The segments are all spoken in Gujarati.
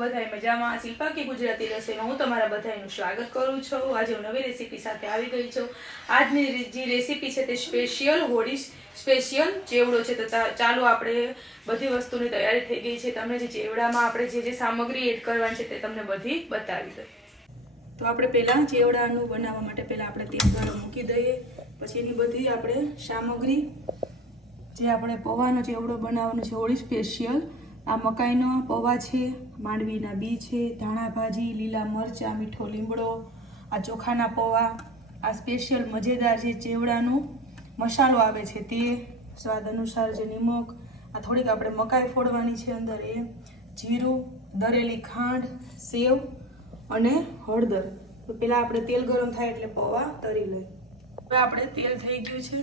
બધાય મજામાં? શિલ્પા કે ગુજરાતી રસોઈમાં હું તમારા બધાનું સ્વાગત કરું છું। આજે હું નવી રેસીપી સાથે આવી ગઈ છું। આજની જે રેસીપી છે તે સ્પેશિયલ હોળી સ્પેશિયલ ચેવડો છે। તો ચાલો આપણે બધી વસ્તુની તૈયારી થઈ ગઈ છે। તમને જે ચેવડામાં આપણે જે સામગ્રી એડ કરવાની છે તે તમને બધી બતાવી દઉં। તો આપણે પહેલા ચેવડાનું બનાવવા માટે પહેલા આપણે તેલ ગરમ મૂકી દઈએ, પછી એની બધી આપણે સામગ્રી જે આપણે પૌવાનો ચેવડો બનાવવાનો છે હોળી સ્પેશિયલ। આ મકાઈનો પૌવા છે, માંડવીના બી છે, ધાણા ભાજી, લીલા મરચાં, મીઠો લીમડો, આ ચોખાના પૌવા, આ સ્પેશિયલ મજેદાર જે ચેવડાનો મસાલો આવે છે તે, સ્વાદ અનુસાર જે નિમક, આ થોડીક આપણે મકાઈ ફોડવાની છે અંદર એ, જીરું, દરેલી ખાંડ, સેવ અને હળદર। તો પહેલાં આપણે તેલ ગરમ થાય એટલે પૌવા તળી લઈએ। હવે આપણે તેલ થઈ ગયું છે,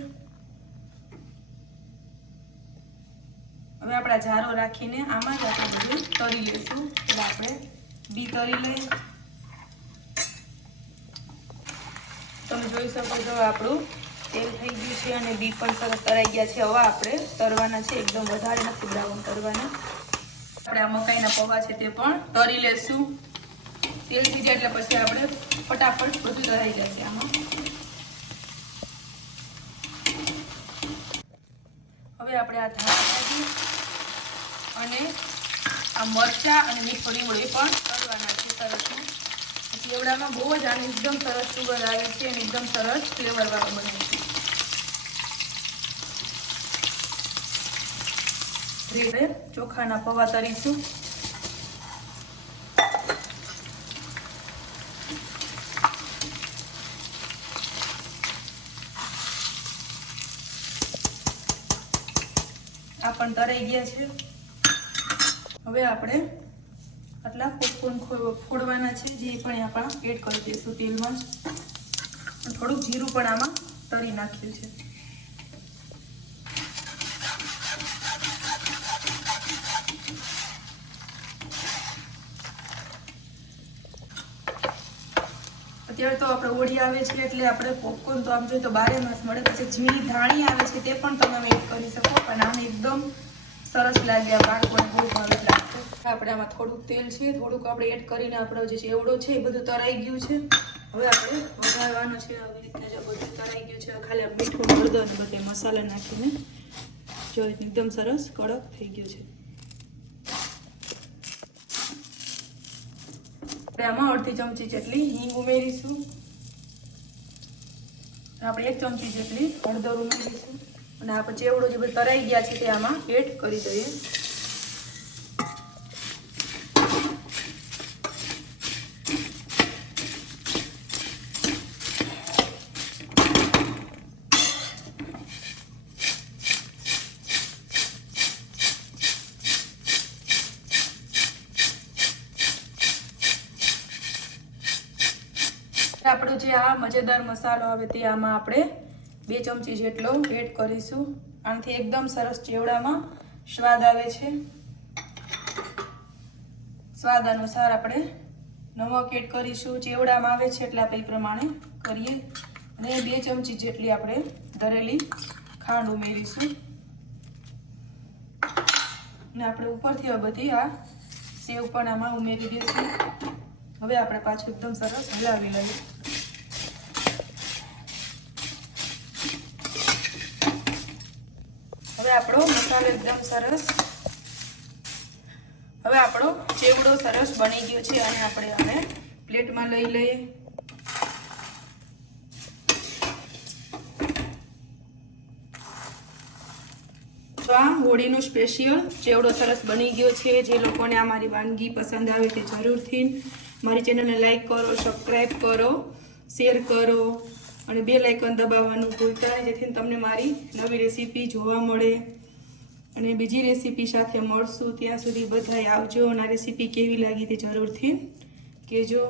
હવે આપણે જારો રાખીને આમાં જ આપણે બધું તળી લઈશું। એટલે આપણે બી તળી લઈએ। તમે જોઈ શકો છો આપણું તેલ થઈ ગયું છે અને બી પણ સરસ તળાઈ ગયા છે। હવે આપણે તળવાના છે, એકદમ વધારે નથી બ્રાઉન કરવાના। આપણે આ મકાઈના પૌવા છે તે પણ તળી લઈશું। તેલ થઈ જાય એટલે પછી આપણે ફટાફટ બધું તળાઈ જશે આમાં। હવે આપણે આ ધાણા ભાજી અને આ મરચાં અને મીઠો લીમડો એ પણ તળવાના છે સરસનું। ચેવડામાં બહુ જ આને એકદમ સરસ સુગંધ આવે છે અને એકદમ સરસ ફ્લેવરવાળો બને છે। ધીરે ચોખાના પૌવા તળીશું। આ પણ તળાઈ ગયા છે। હવે આપણે આટલા પોપકોર્ન ફોડવાના છે જે પણ આપણે એડ કરી દઈશું તેલમાં જ। થોડુંક જીરું પણ આમાં તળી નાખ્યું છે। અત્યારે તો આપણે હોળી આવે છે એટલે આપણે પોપકોર્ન તો આમ જોઈએ તો 12 માસ મળે। પછી ઝીણી ધાણી આવે છે તે પણ તમે એડ કરી શકો, પણ આને એકદમ સરસ લાગે, આ બાળકોને બહુ ભાવે લાગશે। આપણે આમાં થોડુંક તેલ છે, થોડુંક આપણે એડ કરીને આપણો જે ચેવડો છે એ બધું તળાઈ ગયું છે। હવે આપણે વઘારવાનું છે। આવી રીતના જો બધું તળાઈ ગયું છે, ખાલી મીઠું, હળદર અને બધે મસાલા નાખીને જો એકદમ સરસ કડક થઈ ગયું છે। આપણે આમાં અડધી ચમચી જેટલી હિંગ ઉમેરીશું। આપણે 1 ચમચી જેટલી હળદર ઉમેરીશું અને આપણે ચેવડો જે બધું તળાઈ ગયા છે તે આમાં એડ કરી દઈએ। આપણો જે આ મજેદાર મસાલો આવે તે આમાં આપણે 2 ચમચી જેટલો એડ કરીશું। આનાથી એકદમ સરસ ચેવડામાં સ્વાદ આવે છે। સ્વાદ અનુસાર આપણે નમક એડ કરીશું। ચેવડામાં આવે છે એટલે આપણે એ પ્રમાણે કરીએ। અને 2 ચમચી જેટલી આપણે દરેલી ખાંડ ઉમેરીશું અને આપણે ઉપરથી આ બધી આ સેવ પણ આમાં ઉમેરી દઈશું। હવે આપણે પાછું એકદમ સરસ હલાવી લઈએ। હવે આપણો મસાલો એકદમ સરસ, હવે આપણો ચેવડો સરસ બની ગયો છે અને આપણે હવે પ્લેટમાં લઈ લઈએ। તો આ હોળીનો સ્પેશિયલ ચેવડો સરસ બની ગયો છે। જે લોકોને આ મારી વાનગી પસંદ આવે તે જરૂરથી મારી ચેનલને લાઈક કરો, સબસ્ક્રાઈબ કરો, શેર કરો અને બેલ આઇકન દબાવવાનું ભૂલતા નહીં, જેથી તમને મારી નવી રેસીપી જોવા મળે। અને બીજી રેસીપી સાથે મળશું, ત્યાં સુધી બધાય આવજો અને આ રેસીપી કેવી લાગી તે જરૂરથી કહેજો।